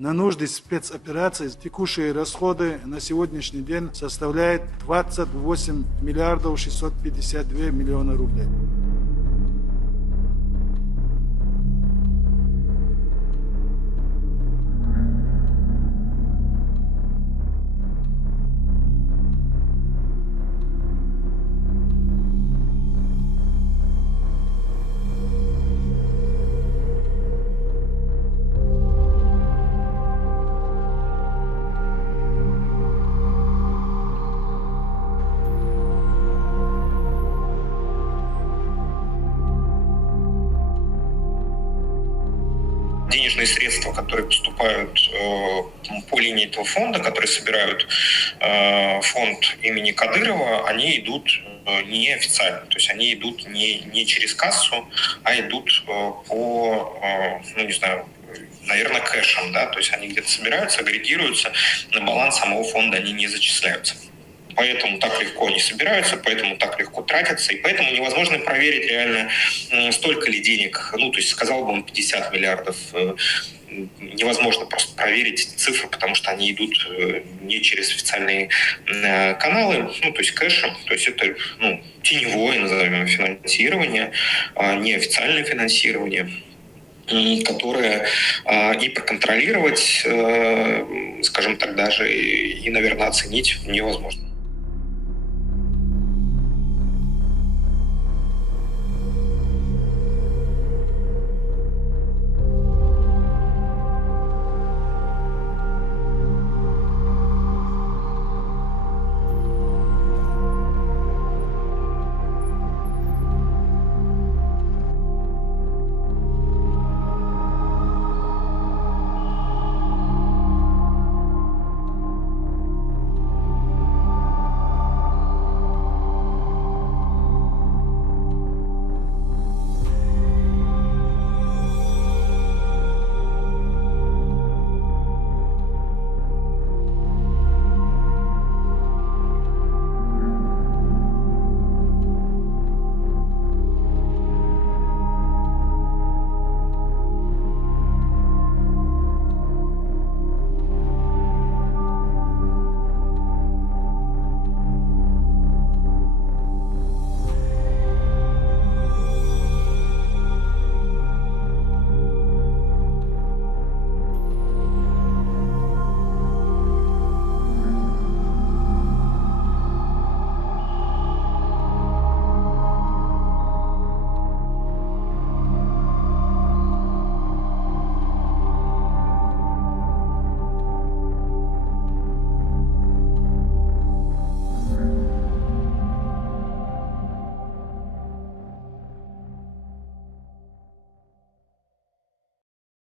На нужды спецоперации текущие расходы на сегодняшний день составляют 28 миллиардов 652 миллиона рублей. Денежные средства, которые поступают по линии этого фонда, которые собирают фонд имени Кадырова, они идут неофициально. То есть они идут не через кассу, а идут по, наверное, кэшем. Да? То есть они где-то собираются, агрегируются, на баланс самого фонда они не зачисляются. Поэтому так легко они собираются, поэтому так легко тратятся, и поэтому невозможно проверить реально, столько ли денег. То есть сказал бы он 50 миллиардов, невозможно просто проверить эти цифры, потому что они идут не через официальные каналы, то есть кэшем, то есть это теневое, назовем, финансирование, неофициальное финансирование, которое и проконтролировать, скажем так, даже и, наверное, оценить невозможно.